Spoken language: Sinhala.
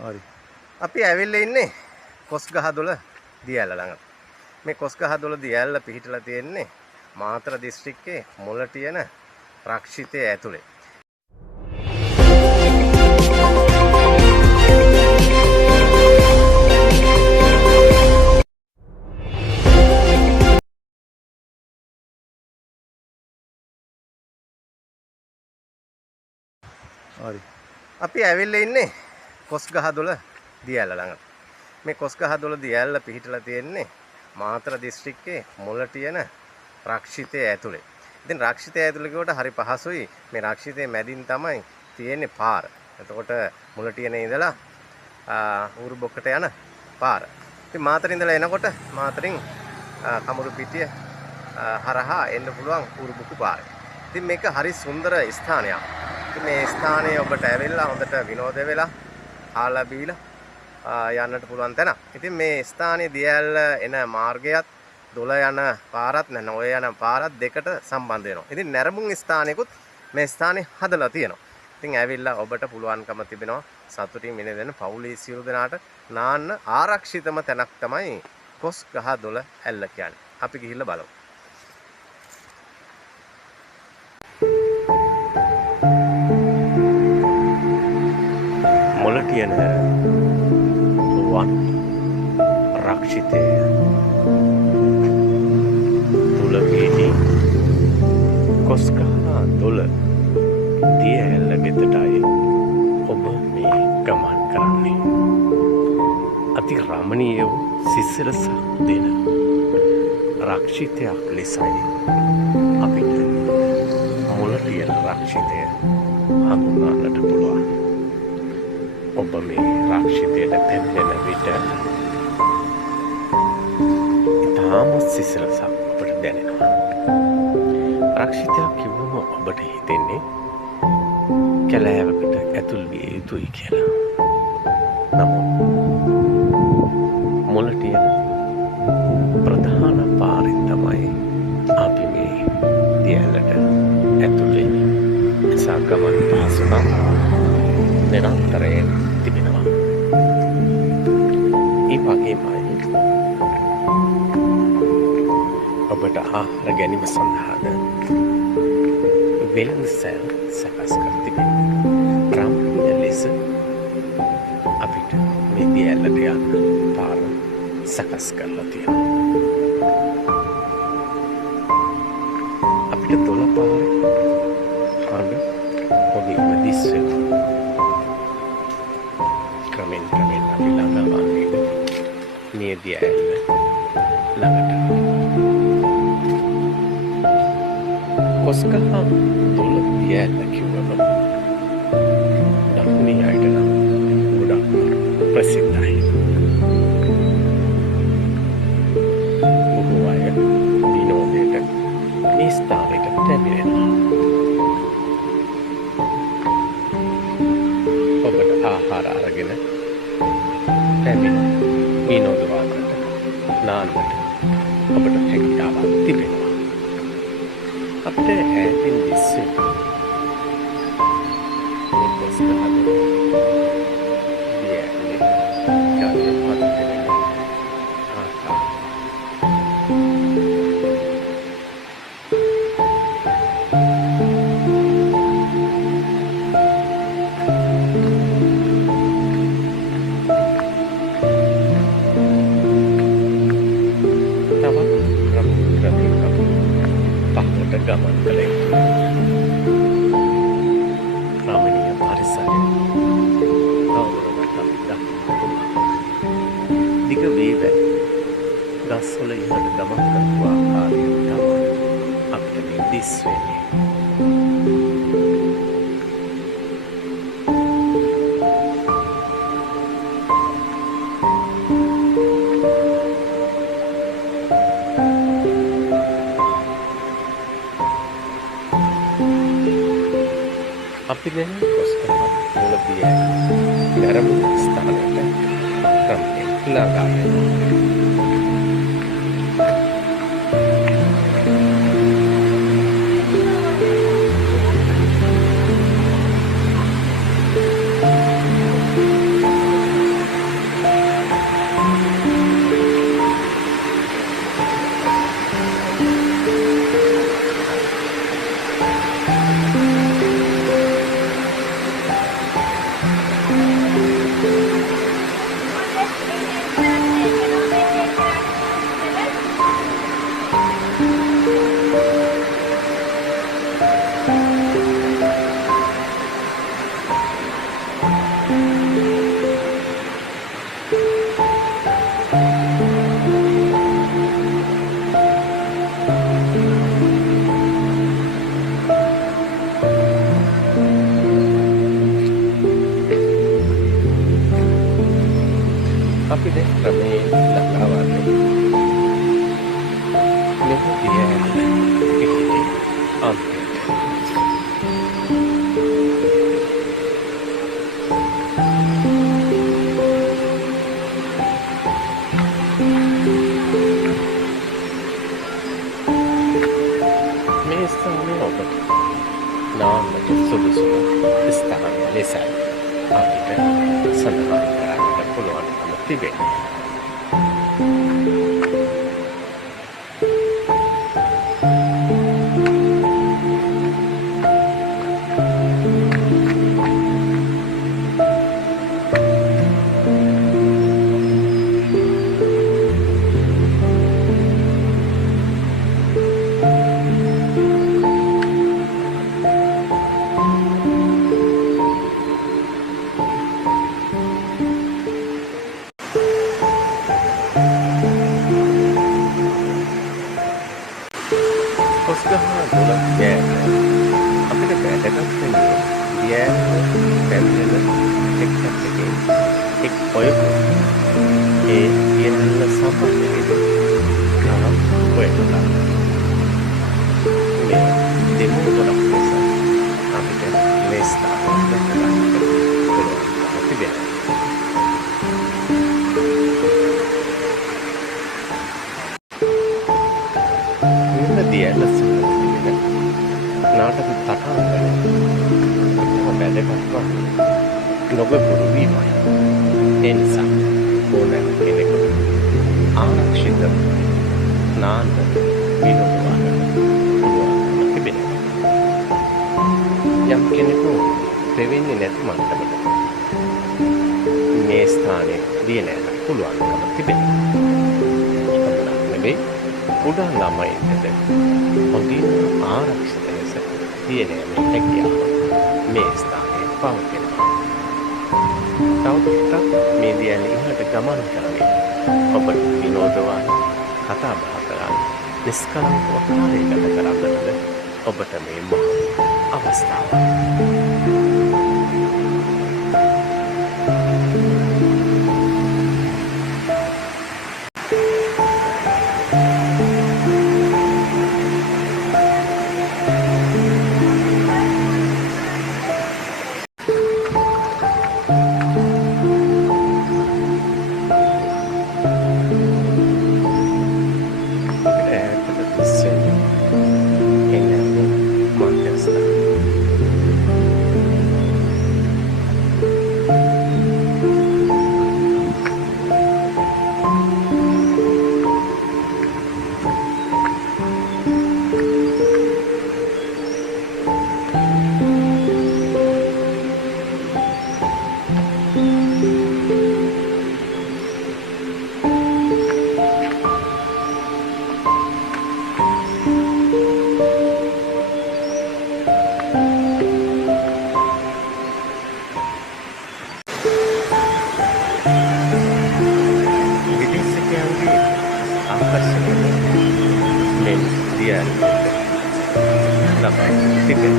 හරි. අපි ඇවිල්ලා ඉන්නේ කොස්ගහදොළ දියැල ළඟ. මේ කොස්ගහදොළ දියැල පිහිටලා තියෙන්නේ මාතර දිස්ත්‍රික්කයේ මොළටියන රක්ෂිතය ඇතුලේ. හරි. අපි ඇවිල්ලා ඉන්නේ කොස්ගහදොළ දියැල ළඟ. මේ කොස්ගහදොළ දියැල පිහිටලා තියෙන්නේ මාතර දිස්ත්‍රික්කයේ මොළටියන රක්ෂිතය ඇතුලේ. ඉතින් රක්ෂිතය ඇතුලේ කියවට හරි පහසුයි. මේ රක්ෂිතයේ මැදින් තමයි තියෙන්නේ පාර. එතකොට මොළටියනේ ඉඳලා ඌරුබොක්කට යන පාර. ඉතින් මාතරින් ඉඳලා එනකොට මාතරින් කමුරු පිටිය හරහා එන්න පුළුවන් ඌරුබොක්කු පාරේ. ඉතින් මේක හරි සුන්දර ස්ථානයක්. මේ ස්ථානයේ ඔබට ඇවිල්ලා හොඳට විනෝද වෙලා කාලා බීලා යන්නට පුළුවන් තැන. ඉතින් මේ ස්ථානයේ දියැල එන මාර්ගයත් දොළ යන පාරත් ඔය යන පාරත් දෙකට සම්බන්ධ වෙනවා. ඉතින් නැරඹුම් ස්ථානයකුත් මේ ස්ථානේ හදලා තියෙනවා. ඉතින් ඇවිල්ලා ඔබට පුළුවන්කම තිබෙනවා සතුටින් මිනෙන්න පවුලේ සියලු දෙනාට නාන්න ආරක්ෂිතම තැනක් තමයි කොස්ගහදොළ ඇල්ල කියන්නේ. අපි ගිහිල්ලා බලමු. මොළටියන වන් රක්ෂිතය තුලකේදී කොස්ගහදොළ දියැල වෙතටයි ඔබ මේ ගමන් කරන්නේ. අති රමණීය වූ සිසිලස දෙන රක්ෂිතයක් ලෙසයි අපිට මොළටියන රක්ෂිතය හඳුන්වන්නට පුළුවන්. ඔබ මේ රක්ෂිතයට පැමිණෙන විට ඉතාම සිසිලසක් ඔබට දැනෙනවා. රක්ෂිතයක් කිව්වම ඔබට හිතෙන්නේ කැලෑවකට ඇතුල් විය යුතුයි කියලා. නමුත් මොළටියන ප්‍රධාන පාරෙන් තමයි අපි මේ දියැලට ඇතුල් වෙන්නේ. නිසා ගමන් පහසුකම් නිරන්තරයෙන් තිබෙනවා. ඒ වගේමයි ඔබට ආහාර ගැනීම සඳහාද වෙළඳ සැල් සකස් කර තිබෙනවා. රම්‍ය ලෙස අපිට මේ දියැලට යන්න පාර සකස් කරලා තියෙනවා. අපිට දොළ පාරේ හඬ හොඳින්ම දිස් වෙනවා. ක්‍රමෙන් අපි ළඟ වන්නේ මේ දියැල ළඟට. කොස්ගහදොළ දියැල කිව්වම දකුණේ අයට නම් ගොඩක් ප්‍රසිද්ධයි. බොහෝ අය විනෝදයට මේ ස්ථානයට පැමිණෙනවා. ඔබට ආහාර අරගෙන පැමිණ විනෝදවන්නට නාන්නට ඔබට හැකියාවක් තිබෙනවා. අපිට ඈතින් දිස්සේ කොස්ගහදොළ දියැලේ ගඟේ පත්තෙන ආකාරය. ගමන් කළ යුතුයි. රමණීය පරිසරය කවුරුවත් දකින්න පුළුවන්. දිග වේවැ ගස්වල ඉහළට ගමන් කරපු ආකාරය තමයි අපිට මේ දිස් වෙන්නේ. අපි දැන් කොස්ගහදොළ දියැල නැරඹුම් ස්ථානයට ක්‍රමයෙන් ළඟා වෙනවා. අපි දැන් ක්‍රමයෙන් දක්වන්නේ මෙන්න දියැල පිහිටි අන්තයට. මේ ස්ථානය ඔබට නාමයට සුදුසුම ස්ථානය ලෙසයි අපිට සඳහන් කරන්නට පුළුවන්කම තිබෙනවා. කොස්ගහ දොළ දියැල අපිට වැදගත් වෙන්නේ දියැල පැමිණෙන එක්කටකින් එක් ඔයක ඒ දියැල සම්බන්ධයෙන් ගම හොයනවා. මේ දෙමු ගොඩක් නිසා අපිට මේ ස්ථානය දැකගන්න පුළුවන්කම තිබෙනවා. දියැල සම්බන්ධයෙන් නාටක තටාංගන වැදගත් වන්නේ නොගබුරු වීමයි. ඒ නිසා ඕනෑම කෙනෙකුට ආරක්ෂිත නාන්න විනෝදවන්න පුළුවන්කම තිබෙනවා. යම් කෙනෙකු දෙවෙන්නේ නැති මට්ටමකට මේ ස්ථානයේ දියැලට පුළුවන්කම තිබෙනවා. පමණක් නෙවෙයි කුඩා ළමයින්ට හොඳින් ආරක්ෂිත ලෙස දියැලීමේ හැකියාව මේ ස්ථානයේ පවතිනවා. තවදුරටත් මේ දියැල ඉහළට ගමන් කරමින් ඔබට විනෝදවන්න, කතා බහ කරන්න, නිස්කලංකව කාලය ගත කරන්නට ඔබට මේ මහත් අවස්ථාවක්. diğer lava tipi